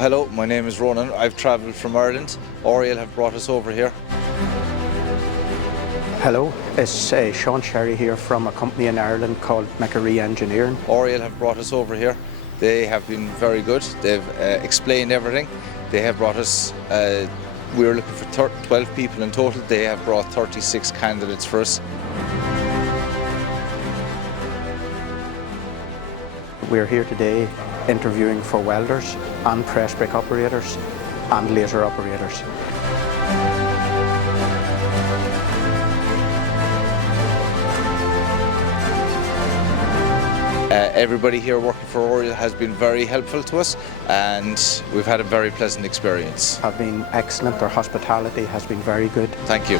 Hello, my name is Ronan. I've travelled from Ireland. Oriel have brought us over here. Hello, it's Sean Sherry here from a company in Ireland called McAree Engineering. Oriel have brought us over here. They have been very good. They've explained everything. They have brought us, we were looking for 12 people in total. They have brought 36 candidates for us. We're here today interviewing for welders and press brake operators and laser operators. Everybody here working for Oriel has been very helpful to us, and we've had a very pleasant experience. Have been excellent. Their hospitality has been very good. Thank you.